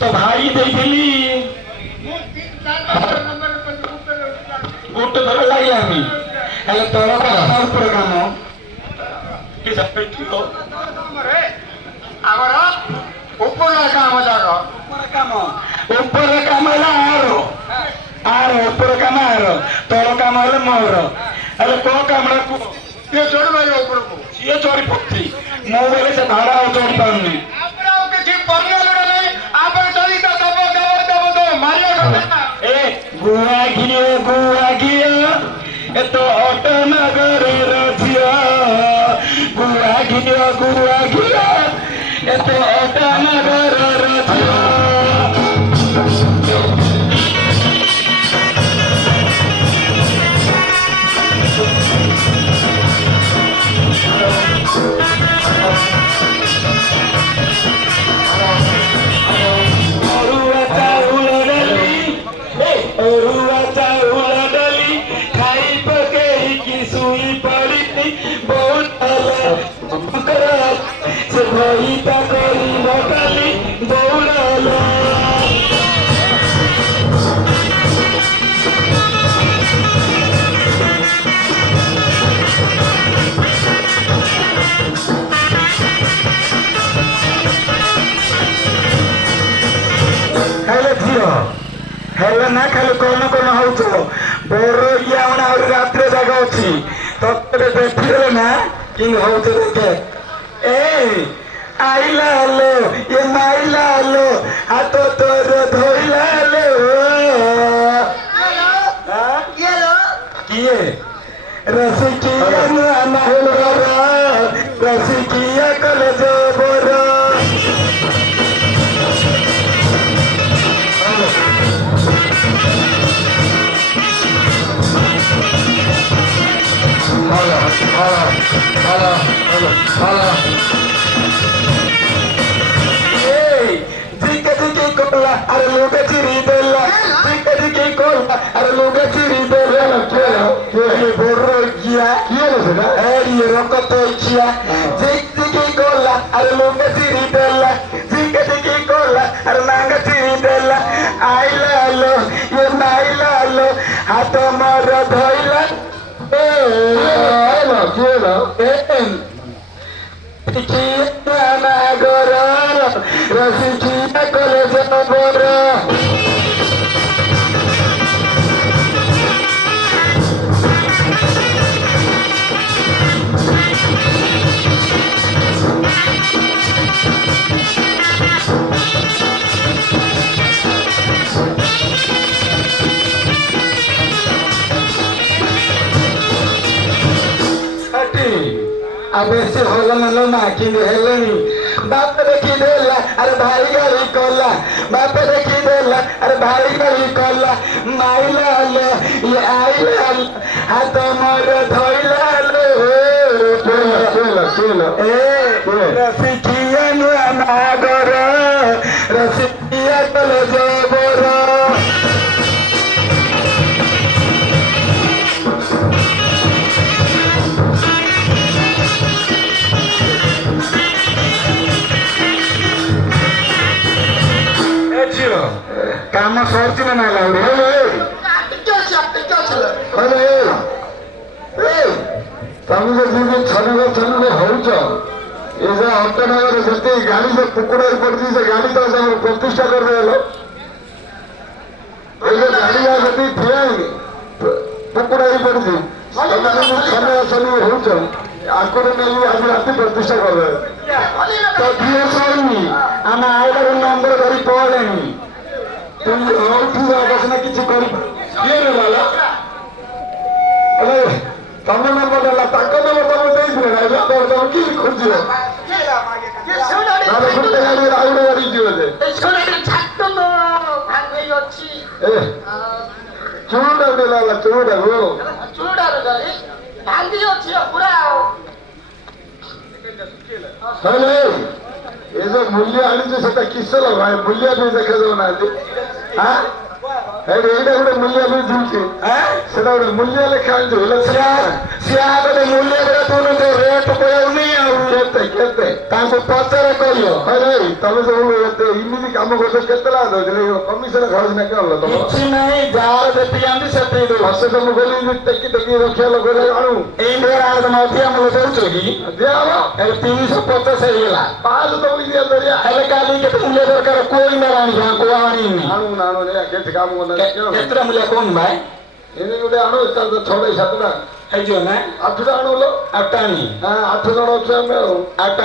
तो भाई देखली गुट धर लगे आम्ही हेले तोरा का ऊपर काम कि सब ठीक हो ଆମର ଉପର କାମ ଯାକ ऊपर काम ହେଲା आरो ऊपर काम आरो तोर काम हेले मोर हेले को कामड़ा को ये चोरी मारियो ଉପରକୁ ये चोरी पत्ती मो बोले से भाड़ा हो चोरी पाउनी ଆପଣ ଆଉ କିଛି ପରିମାଣ ନାହିଁ ଆପଣ ଚୋରି ତ ଦବ ମାରିयो ए गुआ गियो ए तो ऑटो नगर रजियो गुआ गियो ए तो ऑटो नगर रजियो हेले ना खाली कौन हो बोर या रात जगह अच्छी तब देखिए ना कि हो देखे ए आइला लो ये माइला लो हाथ तोर धोइला लो किए रसिकिया ना रसिकिया कल जो बोरा अरे लोग चिरी देला जिके कोला अरे लोग चिरी देला के बोरो किया ना ए रकत किया जिके कोला अरे लोग चिरी देला जिके कोला अरे नांग चिरी देला आइला लो ये नाइला लो हाथ मार धइला ए आइला केला किया ना गरा रसिकिया कॉलेज बोरा अब ऐसे होगा मतलब ना कि हेलनी बाप देखी देला अरे भाई गाड़ी कोला बाप देखी देला अरे भाई गाड़ी कोला माइला ले ये आइला हाथ मोर धोइला लो चलो ए रसिकिया नु अनागर रसिकिया कल जोबर काम सर्च ना लाउरे तमे जो छनगे हौच ये अंतनगर से गाड़ी से कुकुड़ा पड़ी से गाड़ी तो प्रतिष्ठा कर गाड़ी से ठिया कुकुड़ा पड़ी छन हौच आगुरी नहीं आज रात प्रतिष्ठा कर तो दिए आम आईलार नंबर धरी पड़े तुम आकर्षण किसी कर तम नंबर देला नंबर तुम तुम कि खोज गाड़ी आउ गाड़ी जीव चूड़ा देला चूड़ा ये जो मूल्य आनी से किस लगा मूल्य भी देखा जाऊना गोटे मूल्य भी दूसरी से गोटे मूल्य लेखा मूल्य तुम रेट पड़े केते पचार कह तुम सब इमती कम कर कमिशन खर्च ना क्या तुम जार वर्ष तुम गली टेकी टेकी रखा लोग आणु तुम अधिका मूल्य दौच कि दिया 350 पाँच तुम दिया दरिया काली के मूल्य दरकार कोई ना आनी आणु आणु काम केतरा मूल्य कौन भाई इन्हें गोटे आणु 6-7टा है ना 8टा आणु लो 8टा नहीं 8 जन अच्छे आम 8टा